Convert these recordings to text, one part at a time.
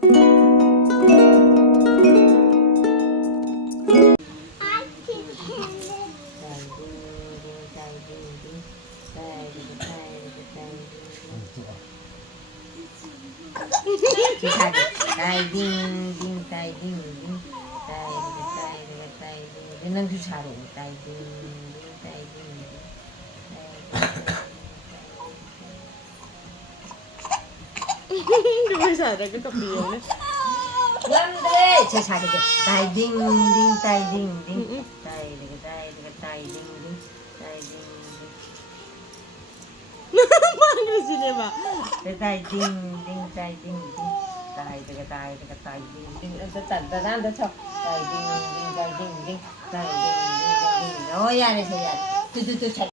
tay ding ding tay ding ding tay dingนั่นคือชาโรtay ding ding tay dingดูภาษาอะไรก็กับเดียวเลยนั่นเลยช้าๆกันtay ding ding tay ding ding tay ding ding tay ding มากเลยสิเนี่ยมาtay ding ding tay ding ding tay ding dingจะตัดแต่ด้านจะชอบ tay ding ding tay ding ding tay ding ding ding โอ้ยอย่าเลยอย่าตุ๊ๆๆใช่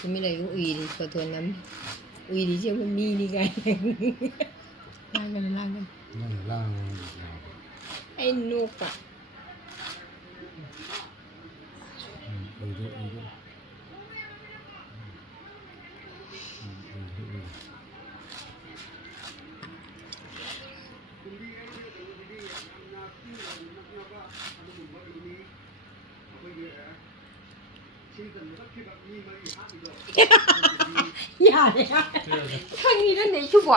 ก็ไม่ได้อุ้ยดิขอโทษน้ำอุ้ยดิเชื่อว่ามีนี่ไงล่างกันไอ้นกอ่ะอย่าเลยค่ะข้างนี้นั่นไหนชั่ว